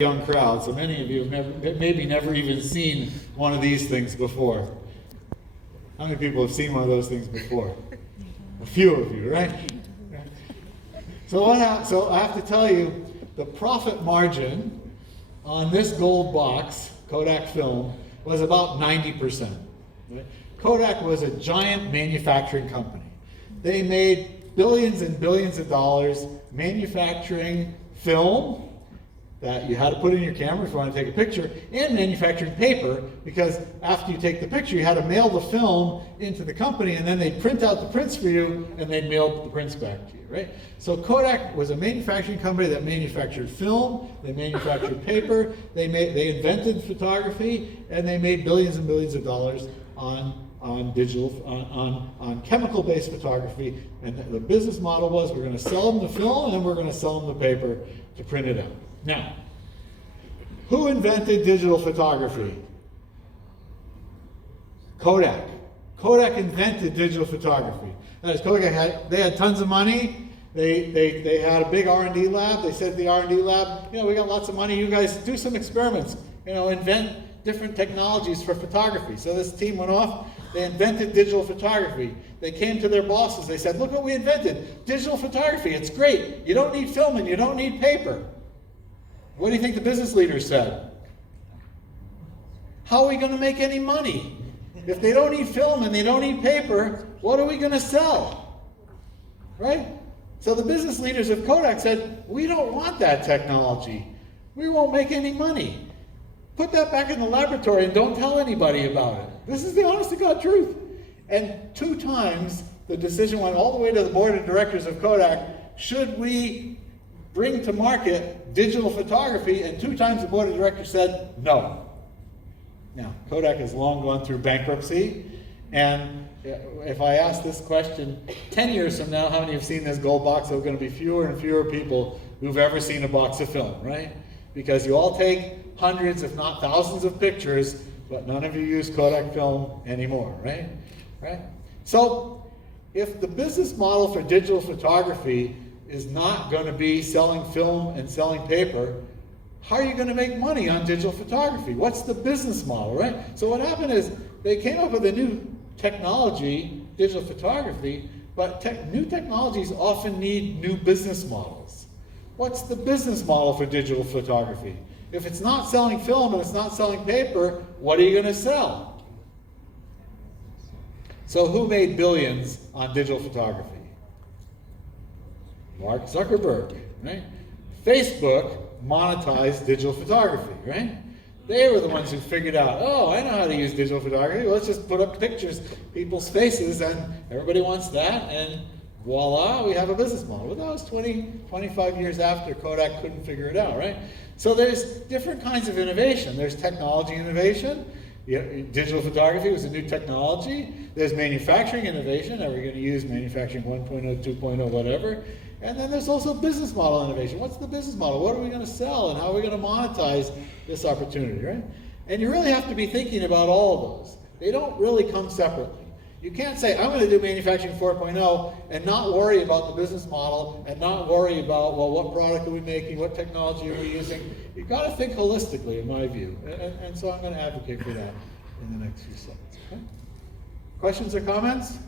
young crowd, so many of you have maybe never even seen one of these things before. How many people have seen one of those things before? A few of you, right? So I have to tell you, the profit margin on this gold box, Kodak film, was about 90%. Right? Kodak was a giant manufacturing company. They made billions and billions of dollars manufacturing film that you had to put in your camera if you want to take a picture, and manufacturing paper, because after you take the picture, you had to mail the film into the company, and then they'd print out the prints for you, and they'd mail the prints back to you, right? So Kodak was a manufacturing company that manufactured film, they manufactured paper, they invented photography, and they made billions and billions of dollars on chemical-based photography. And the business model was, we're going to sell them the film, and we're going to sell them the paper to print it out. Now, who invented digital photography? Kodak. Kodak invented digital photography. That is, Kodak had tons of money. They had a big R&D lab. They said to the R&D lab, we got lots of money. You guys do some experiments. Invent different technologies for photography. So this team went off. They invented digital photography. They came to their bosses. They said, look what we invented. Digital photography. It's great. You don't need film and you don't need paper. What do you think the business leaders said? How are we going to make any money? If they don't need film and they don't need paper, what are we going to sell? Right? So the business leaders of Kodak said, we don't want that technology. We won't make any money. Put that back in the laboratory and don't tell anybody about it. This is the honest to God truth. And 2 times the decision went all the way to the board of directors of Kodak, should we bring to market digital photography, and 2 times the board of directors said no. Now, Kodak has long gone through bankruptcy, and if I ask this question 10 years from now, how many have seen this gold box? There are going to be fewer and fewer people who've ever seen a box of film, right? Because you all take hundreds, if not thousands of pictures, but none of you use Kodak film anymore, right? Right? So, if the business model for digital photography is not going to be selling film and selling paper, how are you going to make money on digital photography? What's the business model, right? So what happened is they came up with a new technology, digital photography, but new technologies often need new business models. What's the business model for digital photography? If it's not selling film and it's not selling paper, what are you going to sell? So who made billions on digital photography? Mark Zuckerberg, right? Facebook monetized digital photography, right? They were the ones who figured out, oh, I know how to use digital photography. Well, let's just put up pictures, people's faces, and everybody wants that, and voila, we have a business model. Well, that was 25 years after Kodak couldn't figure it out, right? So there's different kinds of innovation. There's technology innovation. Digital photography was a new technology. There's manufacturing innovation. Are we going to use manufacturing 1.0, 2.0, whatever? And then there's also business model innovation. What's the business model? What are we going to sell, and how are we going to monetize this opportunity, right? And you really have to be thinking about all of those. They don't really come separately. You can't say, I'm going to do manufacturing 4.0 and not worry about the business model and not worry about, well, what product are we making, what technology are we using? You've got to think holistically, in my view. And so I'm going to advocate for that in the next few slides. Okay? Questions or comments?